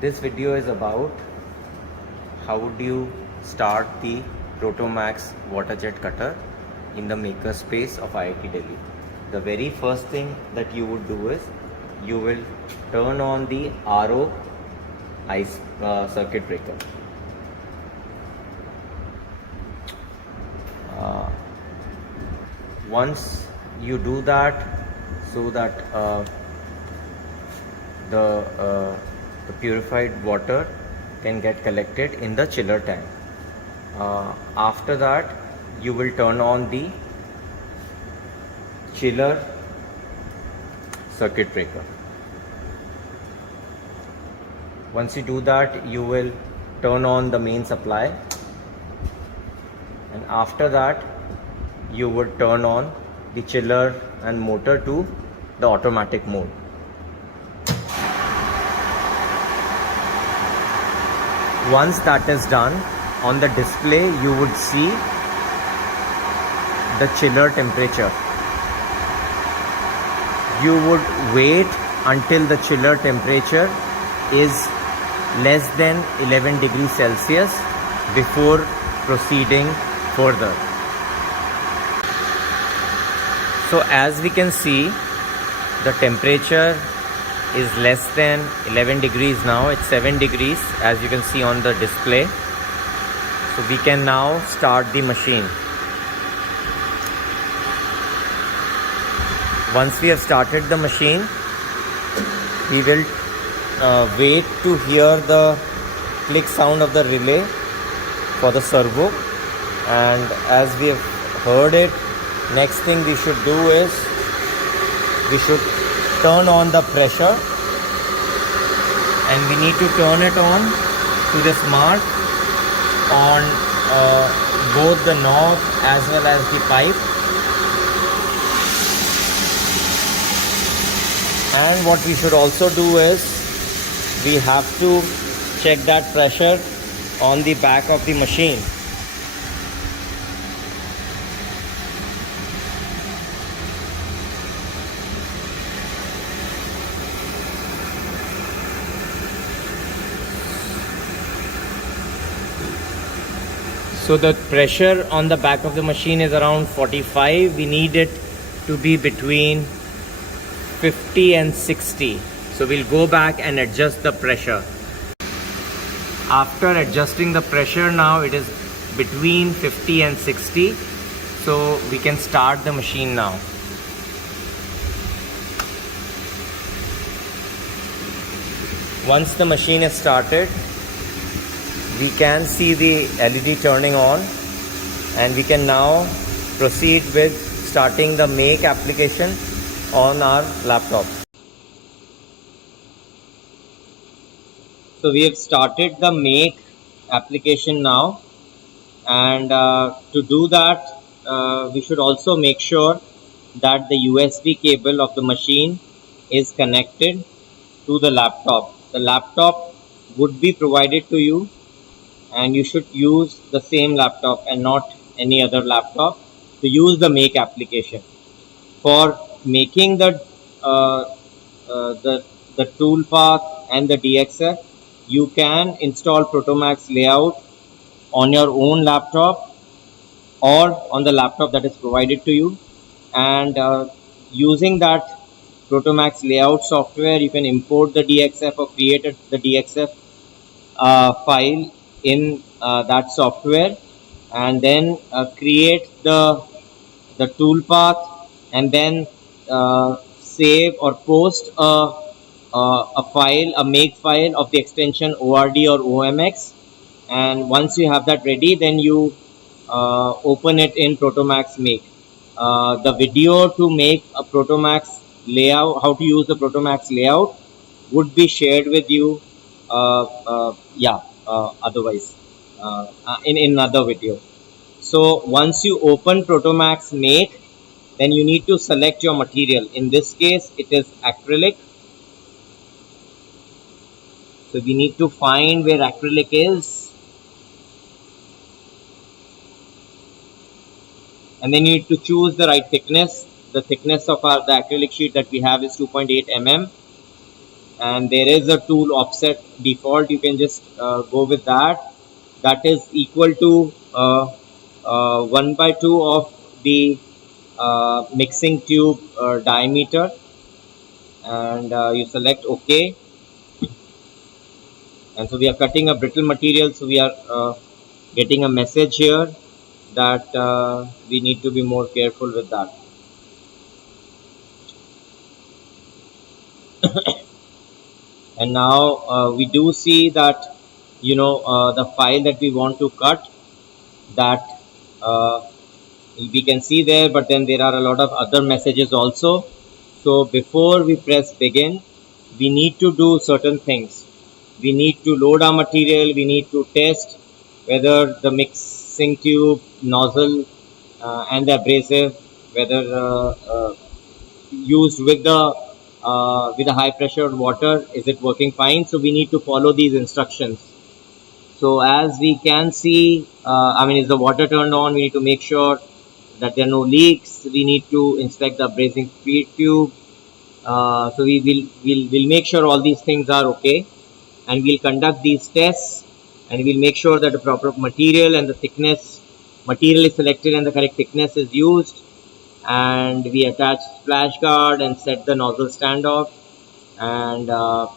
This video is about how do you start the Protomax water jet cutter in the makerspace of IIT Delhi. The very first thing that you would do is you will turn on the RO ice circuit breaker. Once you do that, so that the purified water can get collected in the chiller tank. After that, you will turn on the chiller circuit breaker. Once you do that, you will turn on the main supply, and after that you would turn on the chiller and motor to the automatic mode. Once that is done, on the display you would see the chiller temperature. You would wait until the chiller temperature is less than 11 degrees Celsius before proceeding further. So as we can see, the temperature is less than 11 degrees now. It's 7 degrees as you can see on the display. So we can now start the machine. Once we have started the machine, we will wait to hear the click sound of the relay for the servo, and as we have heard it, next thing we should do is we should turn on the pressure, and we need to turn it on to this mark on both the knob as well as the pipe. And what we should also do is we have to check that pressure on the back of the machine. So the pressure on the back of the machine is around 45. We need it to be between 50 and 60. So we'll go back and adjust the pressure. After adjusting the pressure, now it is between 50 and 60. So we can start the machine now. Once the machine is started, we can see the LED turning on, and we can now proceed with starting the make application on our laptop. So we have started the make application now, and to do that we should also make sure that the USB cable of the machine is connected to the laptop. The laptop would be provided to you, and you should use the same laptop and not any other laptop to use the make application. For making the toolpath and the DXF, you can install Protomax layout on your own laptop or on the laptop that is provided to you, and using that Protomax layout software, you can import the DXF or create the DXF file in that software, and then create the toolpath, and then save or post a file, a make file of the extension ORD or OMX. And once you have that ready, then you open it in Protomax Make. The video to make a Protomax layout, how to use the Protomax layout, would be shared with you otherwise in another video. So once you open Protomax Make, then you need to select your material. In this case, it is acrylic. So we need to find where acrylic is, and then you need to choose the right thickness. The thickness of the acrylic sheet that we have is 2.8 mm, and there is a tool offset default. You can just go with that. That is equal to 1 by 2 of the mixing tube diameter, and you select OK. And so we are cutting a brittle material, so we are getting a message here that we need to be more careful with that. And now we do see that the file that we want to cut, that we can see there, but then there are a lot of other messages also. So before we press begin, we need to do certain things. We need to load our material. We need to test whether the mixing tube, nozzle, and the abrasive, whether used with the high pressure water, is it working fine. So we need to follow these instructions. So as we can see, is the water turned on? We need to make sure that there are no leaks. We need to inspect the abrasive feed tube. So we'll make sure all these things are okay, and we'll conduct these tests, and we'll make sure that the proper material and the thickness material is selected and the correct thickness is used, and we attach splash guard and set the nozzle standoff, and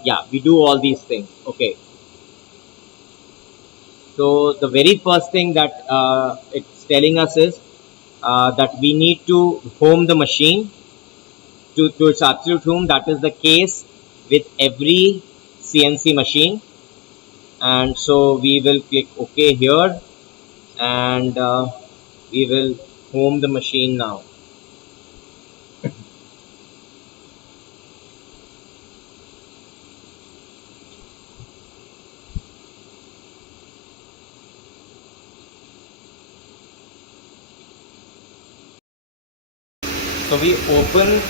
yeah, we do all these things. Okay. So the very first thing that it's telling us is that we need to home the machine to its absolute home. That is the case with every CNC machine. And so we will click OK here, and we will home the machine now. So we open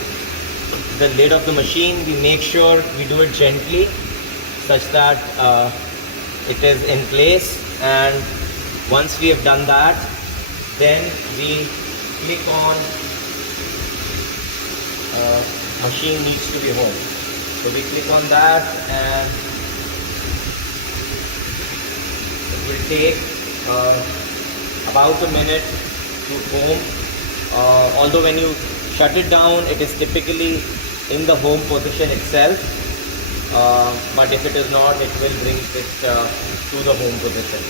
the lid of the machine. We make sure we do it gently such that it is in place, and once we have done that, then we click on machine needs to be home. So we click on that, and it will take about a minute to home. Although when you shut it down, it is typically in the home position itself, but if it is not, it will bring it to the home position.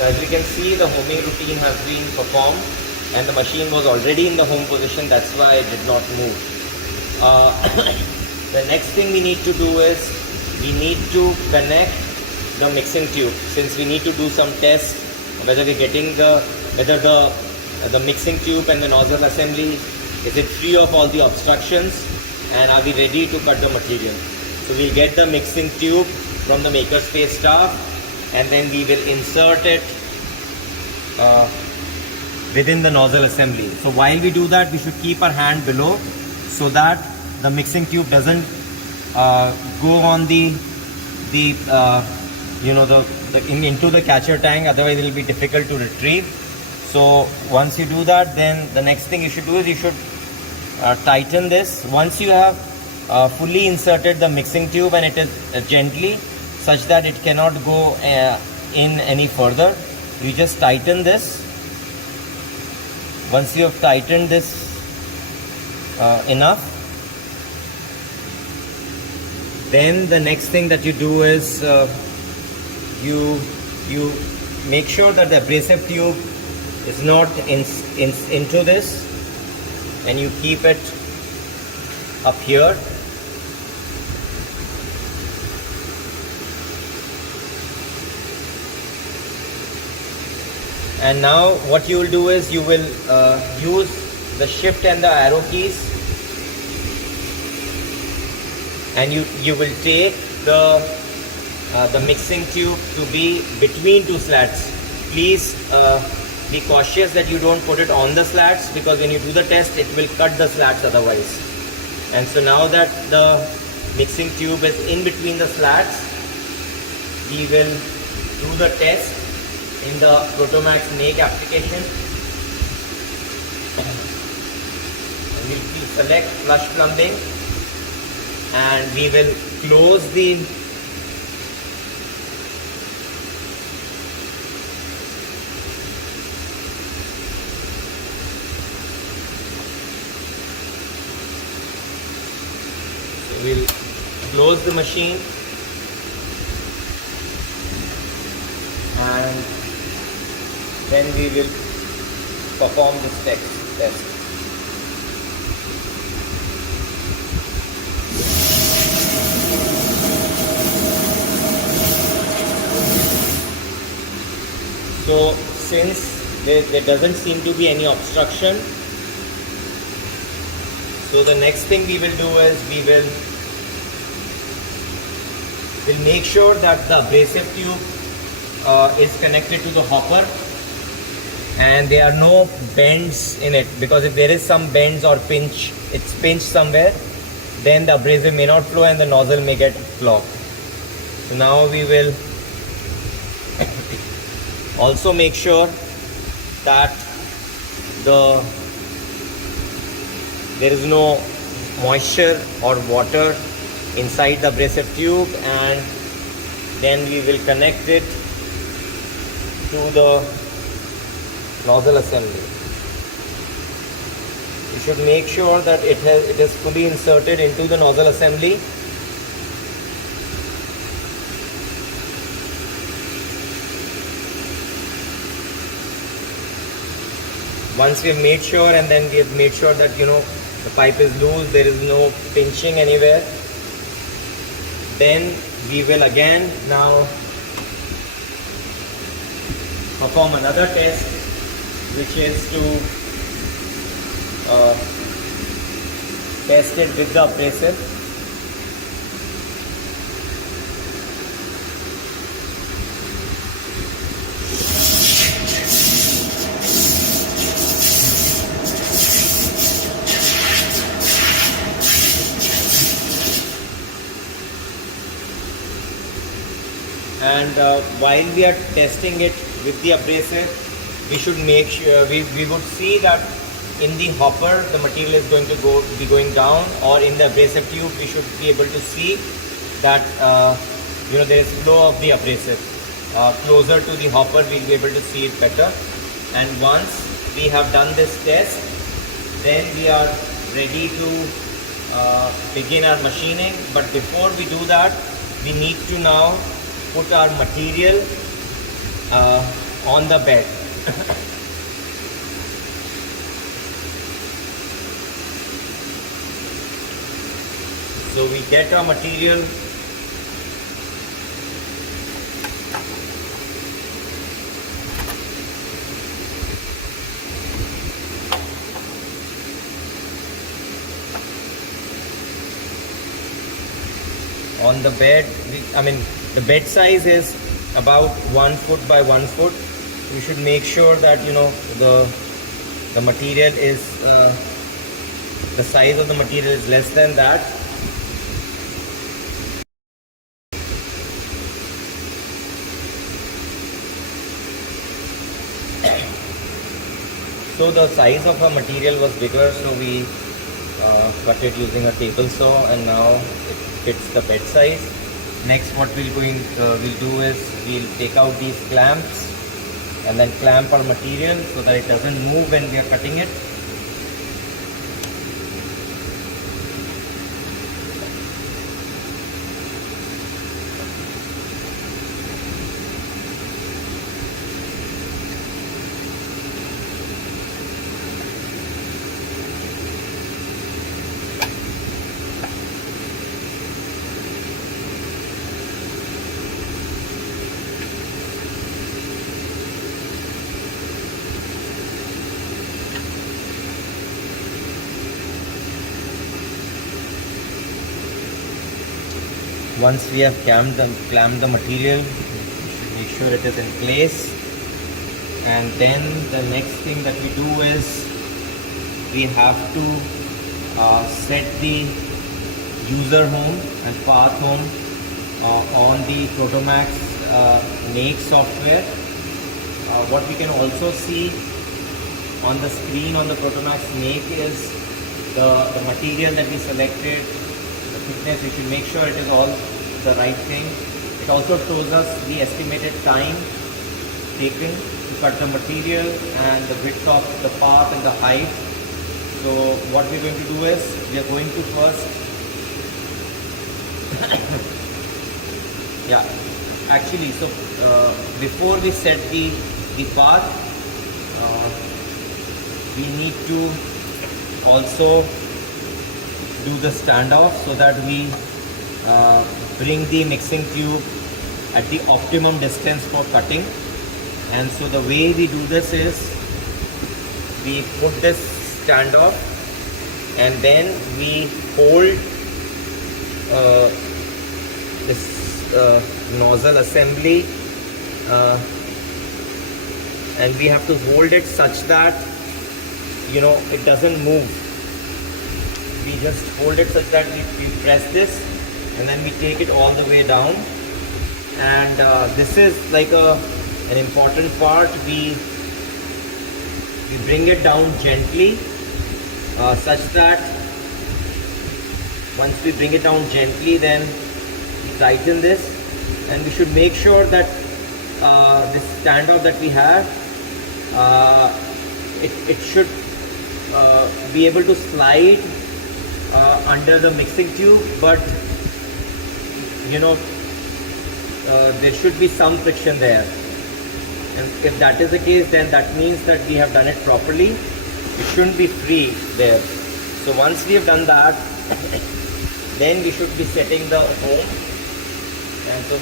So as you can see, the homing routine has been performed, and the machine was already in the home position. That's why it did not move. The next thing we need to do is we need to connect the mixing tube, since we need to do some tests whether we're getting the mixing tube and the nozzle assembly, is it free of all the obstructions, and are we ready to cut the material. So we'll get the mixing tube from the makerspace staff, and then we will insert it within the nozzle assembly. So while we do that, we should keep our hand below so that the mixing tube doesn't go on into the catcher tank. Otherwise it will be difficult to retrieve. So once you do that, then the next thing you should do is you should tighten this. Once you have fully inserted the mixing tube, and it is gently such that it cannot go in any further, you just tighten this. Once you have tightened this enough, then the next thing that you do is you make sure that the abrasive tube is not into this, and you keep it up here. And now what you will do is you will use the shift and the arrow keys, and you will take the the mixing tube to be between two slats. Please be cautious that you don't put it on the slats, because when you do the test it will cut the slats otherwise. And so now that the mixing tube is in between the slats, we will do the test in the Protomax Make application. And we'll select flush plumbing, and we will close the machine, and then we will perform this test. So since there doesn't seem to be any obstruction, so the next thing we will do is we will make sure that the abrasive tube is connected to the hopper and there are no bends in it, because if there is some bends or it's pinched somewhere, then the abrasive may not flow and the nozzle may get clogged. So now we will also make sure that there is no moisture or water inside the abrasive tube, and then we will connect it to the nozzle assembly. You should make sure that it is fully inserted into the nozzle assembly. Once we have made sure, and then we have made sure that the pipe is loose, there is no pinching anywhere, then we will again now perform another test, which is to test it with the abrasive. And while we are testing it with the abrasive, we should make sure we would see that in the hopper the material is going to be going down, or in the abrasive tube we should be able to see that there is flow of the abrasive. Closer to the hopper we'll be able to see it better. And once we have done this test, then we are ready to begin our machining. But before we do that, we need to now put our material on the bed. So we get our material on the bed. The bed size is about 1 foot by 1 foot. You should make sure that the material is the size of the material is less than that. So the size of our material was bigger, so we cut it using a table saw, and now it fits the bed size. Next, what we'll do is we'll take out these clamps and then clamp our material so that it doesn't move when we are cutting it. Once we have clamped the material, we should make sure it is in place. And then the next thing that we do is we have to set the user home and path home on the Protomax make software. What we can also see on the screen on the Protomax make is the material that we selected, the thickness. We should make sure it is all the right thing. It also shows us the estimated time taken to cut the material and the width of the path and the height. So what we're going to do is we are going to first yeah, actually, so before we set the path, we need to also do the standoff so that we bring the mixing tube at the optimum distance for cutting. And so the way we do this is we put this standoff and then we hold this nozzle assembly and we have to hold it such that it doesn't move. We just hold it such that we press this and then we take it all the way down. And this is like an important part. We bring it down gently such that once we bring it down gently, then we tighten this, and we should make sure that this standoff that we have, it should be able to slide under the mixing tube, but there should be some friction there. And if that is the case, then that means that we have done it properly. It shouldn't be free there. So once we have done that, then we should be setting the home. And so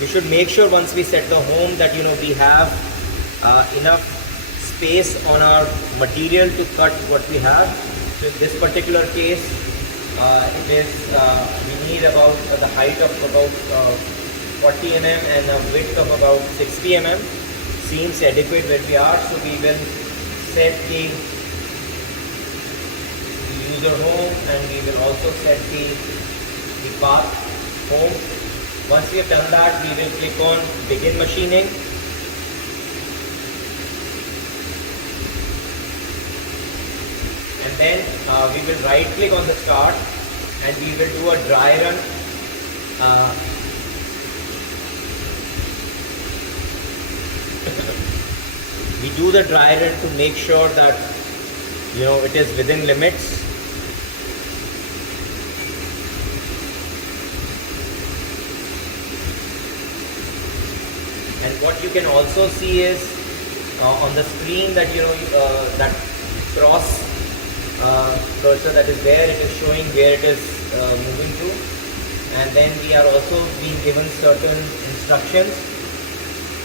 we should make sure once we set the home that we have enough space on our material to cut what we have. So in this particular case, it is we need about the height of about 40 mm and a width of about 60 mm. Seems adequate where we are, so we will set the user home and we will also set the path home. Once we have done that, we will click on begin machining. And then we will right click on the start and we will do a dry run. We do the dry run to make sure that it is within limits. And what you can also see is on the screen that that cross cursor that is there, it is showing where it is moving to, and then we are also being given certain instructions.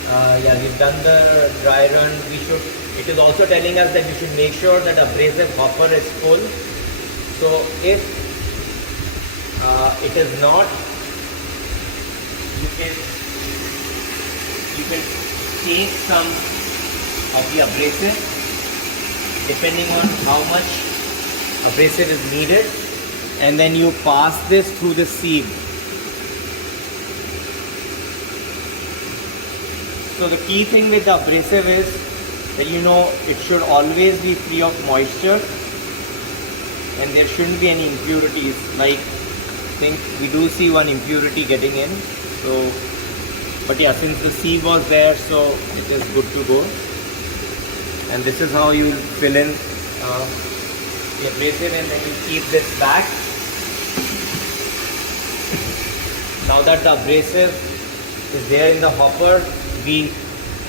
Yeah, we've done the dry run. It is also telling us that we should make sure that abrasive hopper is full. So if it is not, you can take some of the abrasive depending on how much abrasive is needed, and then you pass this through the sieve. So the key thing with the abrasive is that it should always be free of moisture and there shouldn't be any impurities. Like, I think we do see one impurity getting in. So, but yeah, since the sieve was there, so it is good to go. And this is how you fill in the abrasive, and then you keep this back. Now that the abrasive is there in the hopper, we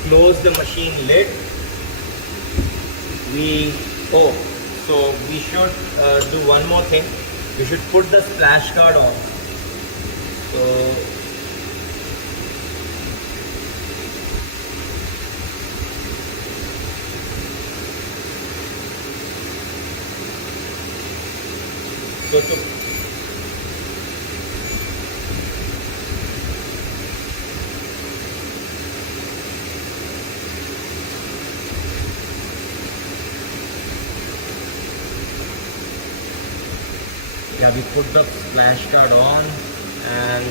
close the machine lid. So we should do one more thing. We should put the splash guard on. So Yeah, we put the splash guard on, and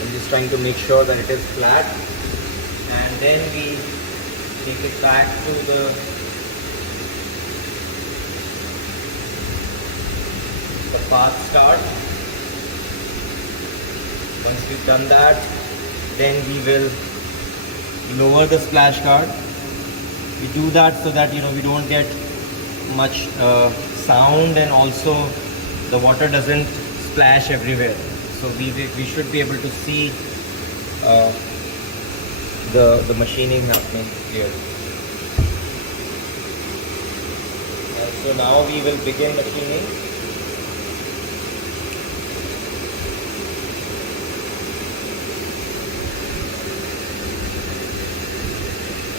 I'm just trying to make sure that it is flat, and then we take it back to the path start. Once we've done that, then we will lower the splash guard. We do that so that we don't get much sound, and also the water doesn't splash everywhere. So we should be able to see the machining happening here. And so now we will begin machining.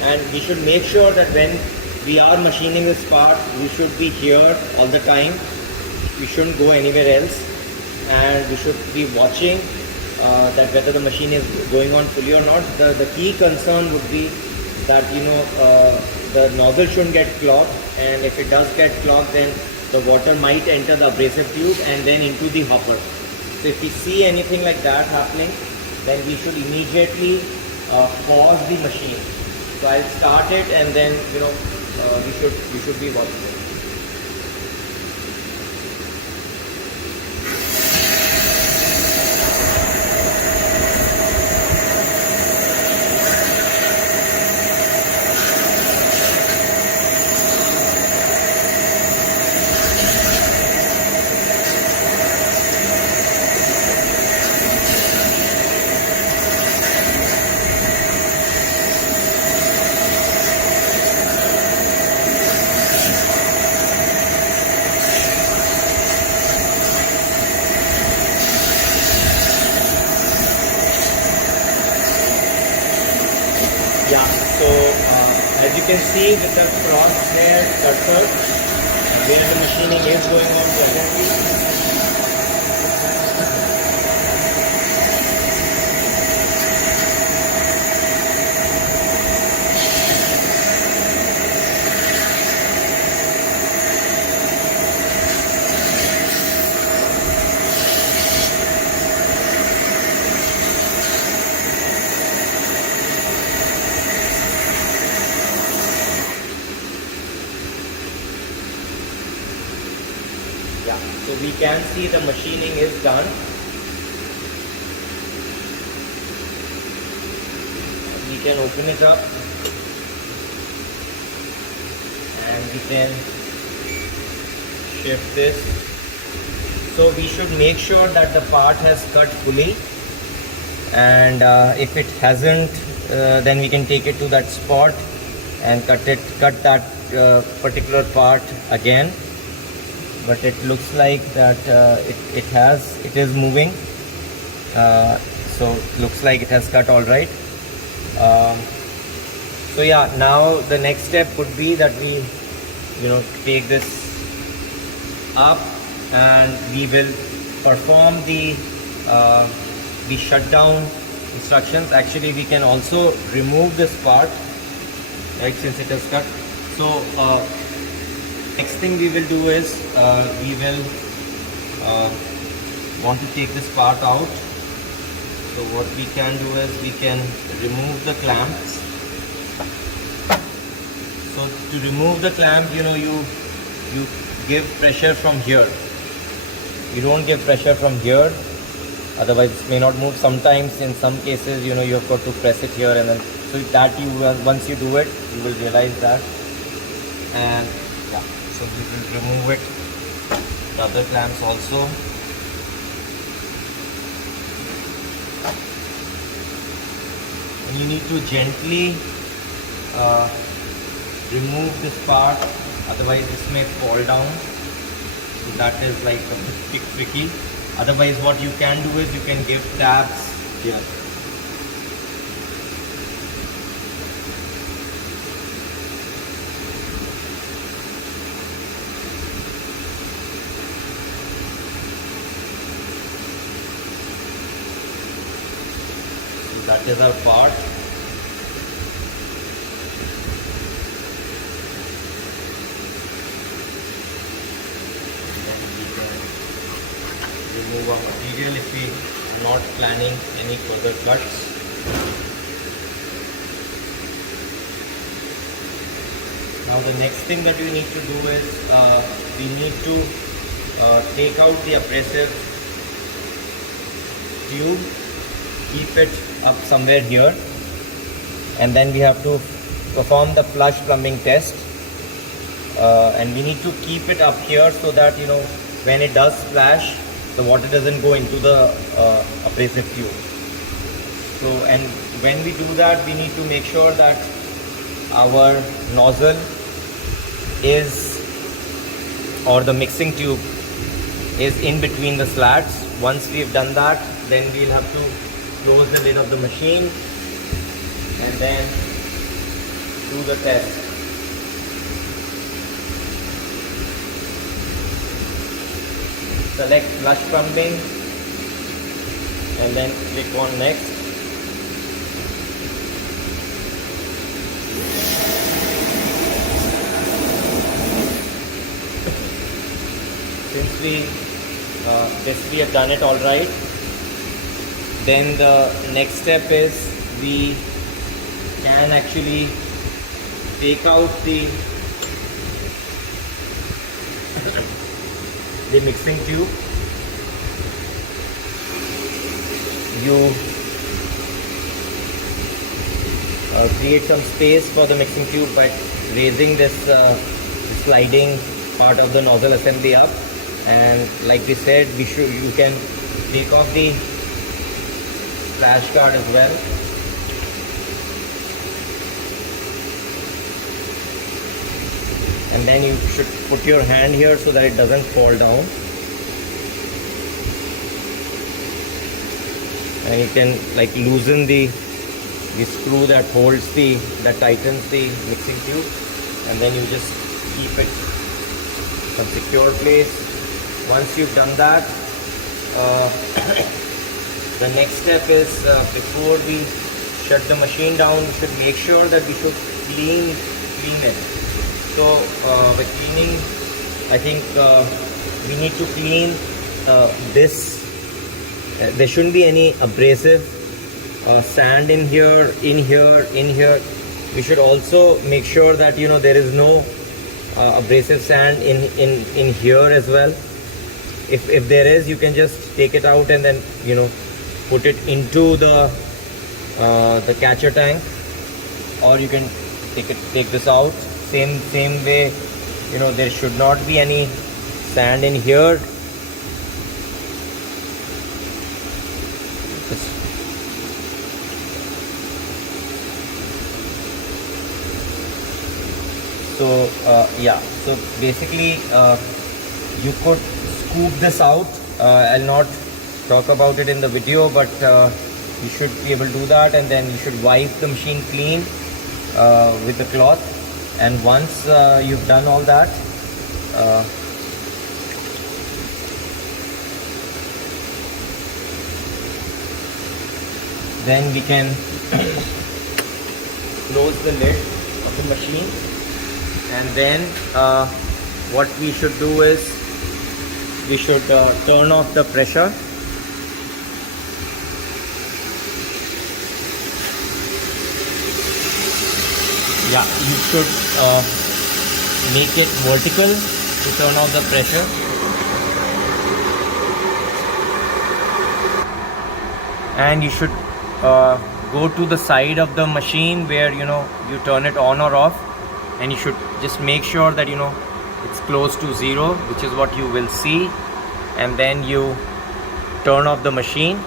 And we should make sure that when we are machining this part, we should be here all the time. We shouldn't go anywhere else, and we should be watching that whether the machine is going on fully or not. The key concern would be that the nozzle shouldn't get clogged, and if it does get clogged, then the water might enter the abrasive tube and then into the hopper. So if we see anything like that happening, then we should immediately pause the machine. So I'll start it, and then we should be watching it. Yeah, so as you can see with the crosshair cursor, where the machining is going on presently. Yeah, so we can see the machining is done. We can open it up, and we can shift this. So we should make sure that the part has cut fully, and if it hasn't, then we can take it to that spot and cut that particular part again. But it looks like that it is moving, so it looks like it has cut all right. So yeah, now the next step would be that we take this up, and we will perform the shutdown instructions. Actually, we can also remove this part, right, since it is cut. So next thing we will do is we will want to take this part out. So what we can do is we can remove the clamps. So to remove the clamp, you give pressure from here. You don't give pressure from here, otherwise it may not move. Sometimes in some cases you have got to press it here, and then so that once you do it, you will realize that. And yeah, so we will remove it, the other clamps also. And you need to gently remove this part, otherwise this may fall down. So that is like a bit tricky. Otherwise what you can do is you can give tabs here. that is our part. Then we can remove our material if we are not planning any further cuts. Now the next thing that we need to do is we need to take out the abrasive tube, keep it up somewhere here, and then we have to perform the flush plumbing test, and we need to keep it up here so that when it does splash, the water doesn't go into the abrasive tube. So, and when we do that, we need to make sure that our nozzle is, or the mixing tube is in between the slats. Once we've done that, then we'll have to close the lid of the machine and then do the test. Select flush pumping and then click on next. Since we have done it all right, then the next step is we can actually take out the mixing tube. You create some space for the mixing tube by raising this sliding part of the nozzle assembly up, and like we said, you can take off the splash guard as well. And then you should put your hand here so that it doesn't fall down, and you can like loosen the screw that tightens the mixing tube, and then you just keep it in a secure place. Once you've done that, the next step is before we shut the machine down, we should make sure that we should clean it. So by cleaning, I think we need to clean this. There shouldn't be any abrasive sand in here. We should also make sure that there is no abrasive sand in here as well. If there is, you can just take it out and then put it into the catcher tank, or you can take this out. Same way, there should not be any sand in here. So yeah, so basically you could scoop this out. I'll not talk about it in the video, but you should be able to do that, and then you should wipe the machine clean with the cloth. And once you've done all that, then we can close the lid of the machine, and then what we should do is we should turn off the pressure. Yeah, you should make it vertical to turn off the pressure. And you should go to the side of the machine where you turn it on or off, and you should just make sure that it's close to 0, which is what you will see, and then you turn off the machine,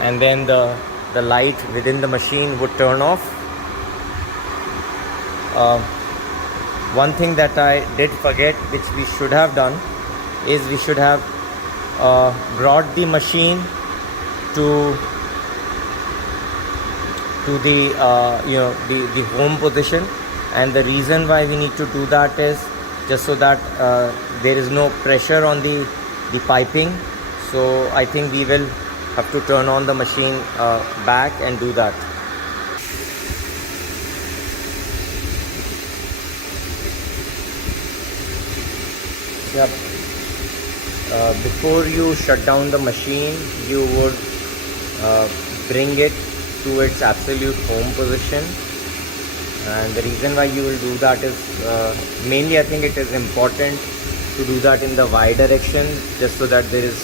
and then the light within the machine would turn off. One thing that I did forget, which we should have done, is we should have brought the machine to the the home position. And the reason why we need to do that is just so that there is no pressure on the piping. So I think we will have to turn on the machine back and do that. Yeah. Before you shut down the machine, you would bring it to its absolute home position. And the reason why you will do that is mainly, I think it is important to do that in the Y direction, just so that there is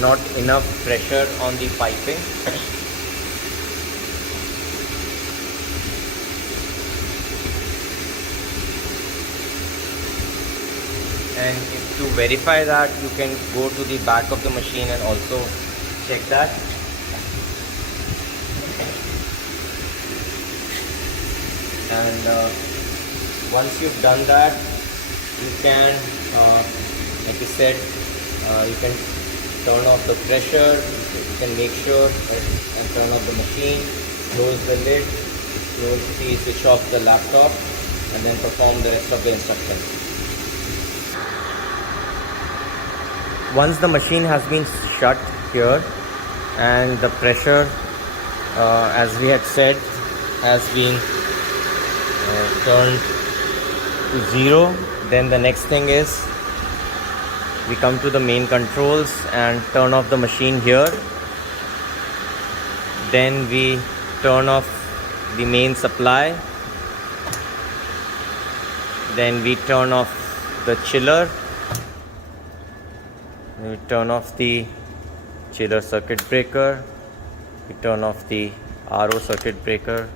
not enough pressure on the piping. And to verify that, you can go to the back of the machine and also check that. And once you've done that, you can, like I said, you can turn off the pressure, you can make sure and turn off the machine, close the lid, switch off the laptop, and then perform the rest of the instructions. Once the machine has been shut here and the pressure, as we had said, has been turned to 0, then the next thing is we come to the main controls and turn off the machine here. Then we turn off the main supply. Then we turn off the chiller. We turn off the chiller circuit breaker. We turn off the RO circuit breaker.